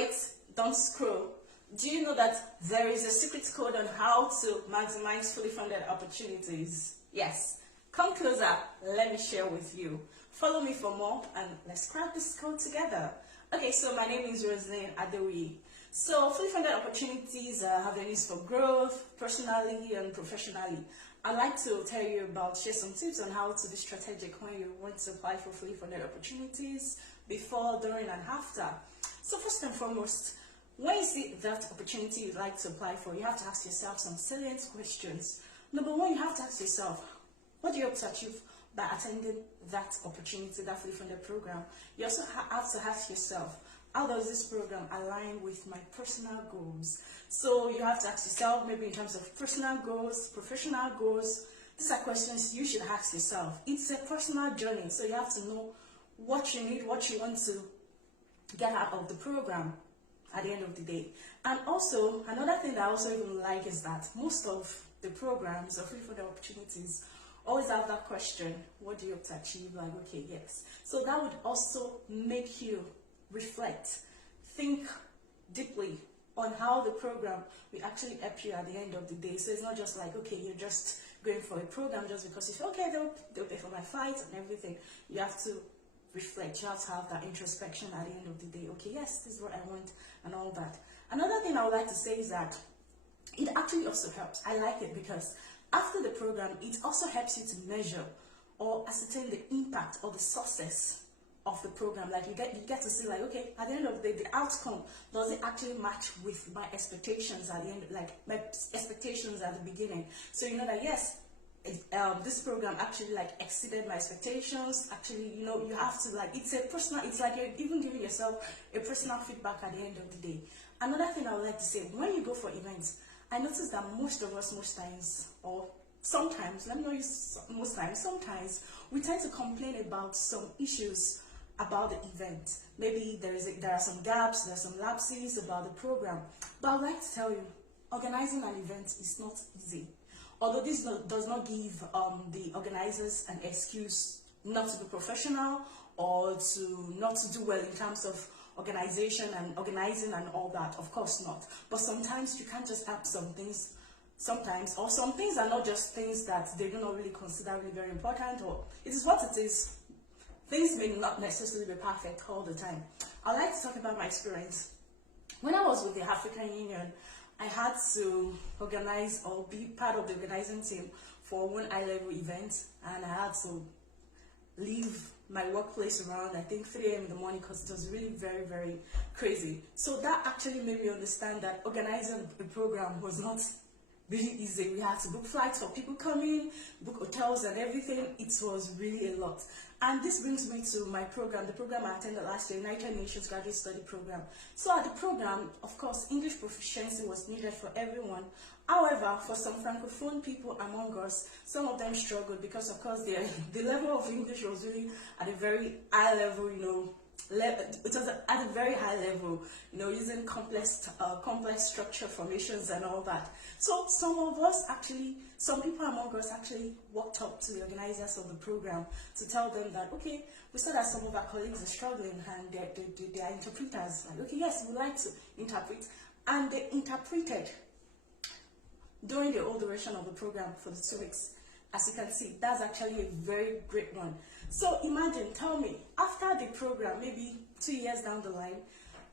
wait, don't scroll. Do you know that there is a secret code on how to maximize fully funded opportunities? Yes. Come closer, let me share with you. Follow me for more and let's crack this code together. Okay, so my name is Roseline Adewuyi. So fully funded opportunities have a use for growth, personally and professionally. I'd like to tell you share some tips on how to be strategic when you want to apply for fully funded opportunities, before, during, and after. So first and foremost, when you see that opportunity you'd like to apply for, you have to ask yourself some salient questions. Number one, you have to ask yourself, what do you hope to achieve by attending that opportunity, that fully funded program? You also have to ask yourself, how does this program align with my personal goals? So you have to ask yourself, maybe in terms of personal goals, professional goals. These are questions you should ask yourself. It's a personal journey, so you have to know what you need, what you want to get out of the program at the end of the day. And also, another thing that I also even like is that most of the programs or fully funded opportunities always have that question, what do you hope to achieve? Like, okay, yes. So that would also make you reflect, think deeply on how the program will actually help you at the end of the day. So it's not just like, okay, you're just going for a program just because you feel, okay, they'll pay for my flight and everything. You have to reflect, you have to have that introspection at the end of the day. Okay, yes, this is what I want and all that. Another thing I would like to say is that it actually also helps. I like it because after the program, it also helps you to measure or ascertain the impact or the success of the program. Like you get to see, like, okay, at the end of the day, the outcome, does it actually match with my expectations at the end, like my expectations at the beginning? So you know that yes, this program actually like exceeded my expectations. Actually, you know, you have to like, it's like you're even giving yourself a personal feedback at the end of the day. Another thing I would like to say, when you go for events, I notice that most of us, most times, or sometimes, let me not use most times, sometimes we tend to complain about some issues about the event. Maybe there are some gaps, there are some lapses about the program. But I would like to tell you, organizing an event is not easy. Although this does not give the organizers an excuse not to be professional or to not to do well in terms of organization and organizing and all that. Of course not. But sometimes you can't just have some things. Sometimes, or some things are not just things that they do not really consider really very important, or it is what it is. Things may not necessarily be perfect all the time. I'd like to talk about my experience. When I was with the African Union, I had to organize or be part of the organizing team for one eye-level event, and I had to leave my workplace around, I think, 3 a.m. in the morning because it was really very, very crazy. So that actually made me understand that organizing a program was not really easy. We had to book flights for people coming, book hotels and everything. It was really a lot. And this brings me to my program, the program I attended last year, United Nations Graduate Study Program. So at the program, of course, English proficiency was needed for everyone. However, for some Francophone people among us, some of them struggled because, of course, the level of English was really at a very high level, you know. It was at a very high level, you know, using complex structure formations and all that. So some people among us actually walked up to the organizers of the program to tell them that, okay, we saw that some of our colleagues are struggling and they are interpreters. Like, okay, yes, we would like to interpret. And they interpreted during the whole duration of the program for the 2 weeks. As you can see, that's actually a very great one. So imagine, tell me, after the program, maybe 2 years down the line,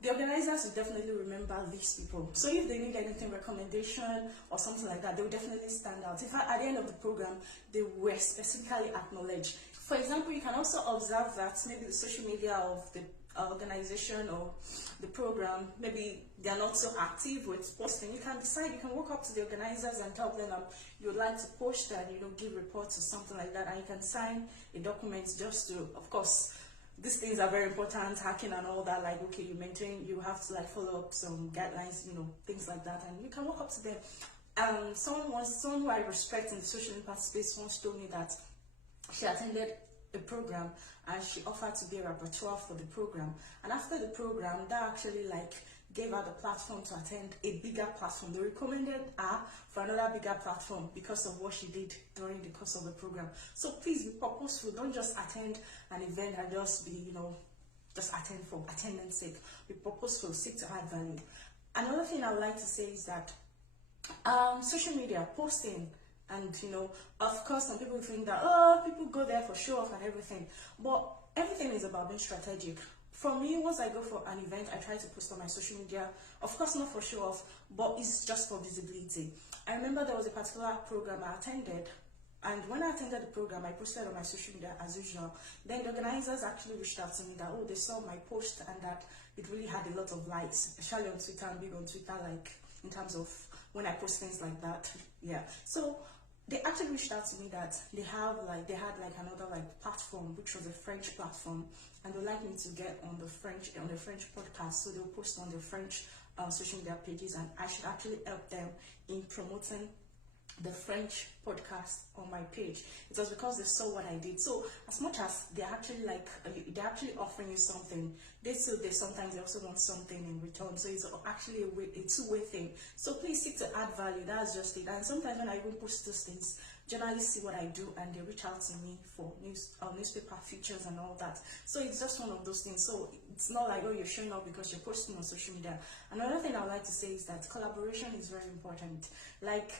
the organizers will definitely remember these people. So if they need anything, recommendation or something like that, they will definitely stand out. If at the end of the program, they were specifically acknowledged. For example, you can also observe that maybe the social media of the organization or the program, maybe they are not so active with posting. You can decide, you can walk up to the organizers and tell them you would like to post and, you know, give reports or something like that, and you can sign a document just to, of course, these things are very important, hacking and all that, like, okay, you have to like follow up some guidelines, you know, things like that, and you can walk up to them. Someone who I respect in the social impact space once told me that she attended a program and she offered to be a rapporteur for the program, and after the program, that actually like gave her the platform to attend a bigger platform. They recommended her for another bigger platform because of what she did during the course of the program. So please be purposeful. Don't just attend an event and just be, you know, just attend for attendance sake. Be purposeful, seek to add value. Another thing I would like to say is that social media, posting, and of course some people think that, oh, people go there for show off and everything, but everything is about being strategic. For me, once I go for an event, I try to post on my social media, of course not for show off, but it's just for visibility. I remember there was a particular program I attended, and when I attended the program, I posted on my social media as usual. Then the organizers actually reached out to me that, oh, they saw my post and that it really had a lot of likes, especially on Twitter. I'm big on Twitter, like in terms of when I post things like that. Yeah. So they actually reached out to me that they had another platform, which was a French platform, and they'd like me to get on the French podcast. So they'll post on the French social media pages, and I should actually help them in promoting the French podcast on my page. It was because they saw what I did. So as much as they're actually offering you something, they sometimes they also want something in return. So it's actually a two-way thing. So please seek to add value. That's just it. And sometimes when I even post those things, journalists see what I do and they reach out to me for newspaper features and all that. So it's just one of those things. So it's not like, oh, you're showing up because you're posting on social media. Another thing I would like to say is that collaboration is very important. Like,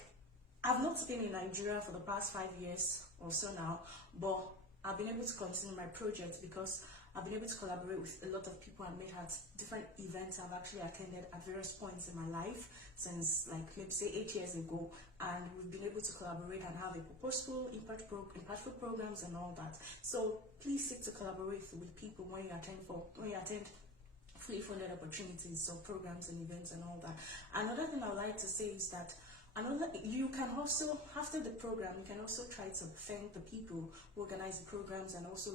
I've not been in Nigeria for the past 5 years or so now, but I've been able to continue my project because I've been able to collaborate with a lot of people I met at different events I've actually attended at various points in my life since, like, maybe say 8 years ago, and we've been able to collaborate and have a purposeful, impactful programs and all that. So please seek to collaborate with people when you attend fully funded opportunities or programs and events and all that. Another thing I would like to say is that you can also, after the program, you can also try to thank the people who organize the programs, and also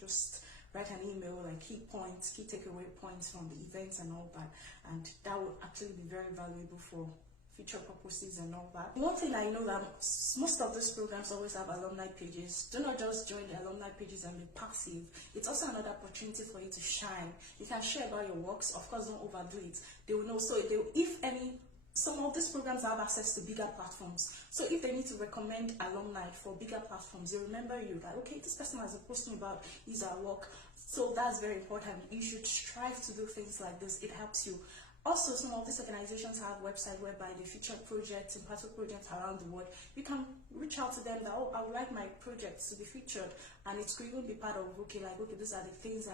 just write an email, like key takeaway points from the events and all that, and that will actually be very valuable for future purposes and all that. One thing I know that most of these programs always have alumni pages. Do not just join the alumni pages and be passive. It's also another opportunity for you to shine. You can share about your works. Of course, don't overdo it. They will know. So some of these programs have access to bigger platforms. So if they need to recommend alumni for bigger platforms, they remember you that, okay, this person has a posting about his work. So that's very important. You should strive to do things like this. It helps you. Also, some of these organizations have websites whereby they feature projects, impactful projects around the world. You can reach out to them that, oh, I would like my projects to be featured, and it could even be part of, these are the things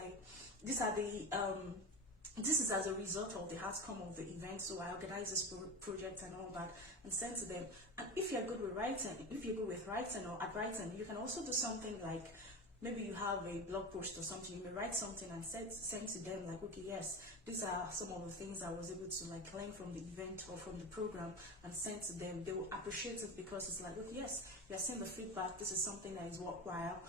this is as a result of the outcome of the event, so I organize this project and all that and send to them. And if you're good with writing, or at writing, you can also do something like, maybe you have a blog post or something, you may write something and send to them, like, okay, yes, these are some of the things I was able to learn from the event or from the program, and send to them. They will appreciate it because it's like, okay, yes, you're seeing the feedback, this is something that is worthwhile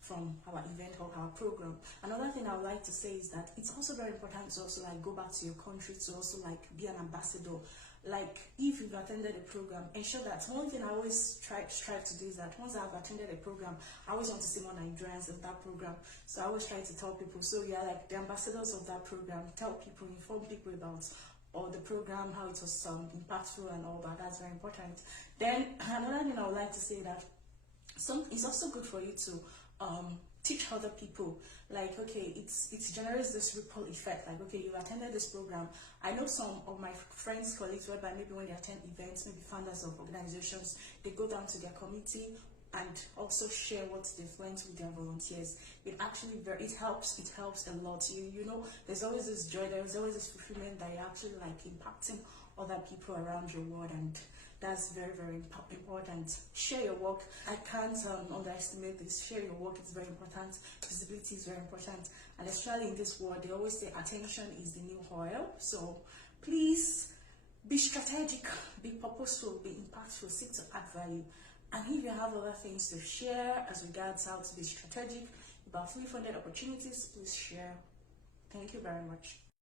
from our event or our program. Another thing I would like to say is that it's also very important to also go back to your country to also be an ambassador. Like, if you've attended a program, ensure that one thing I always strive to do is that once I've attended a program, I always want to see more Nigerians in that program. So I always try to tell people, so yeah, like the ambassadors of that program, tell people, inform people about or the program, how it was impactful and all that. That's very important. Then another thing I would like to say that it's also good for you to teach other people. Like, okay, it generates this ripple effect. Like, okay, you've attended this program. I know some of my friends, colleagues, whereby maybe when they attend events, maybe founders of organizations, they go down to their community and also share what they've learned with their volunteers. It actually it helps a lot. You know, there's always this joy, there's always this fulfillment that you're actually impacting other people around your world, and that's very, very important. Share your work. I can't underestimate this. Share your work is very important. Visibility is very important. And especially in this world, they always say attention is the new oil. So please be strategic, be purposeful, be impactful, seek to add value. And if you have other things to share as regards how to be strategic about fully funded opportunities, please share. Thank you very much.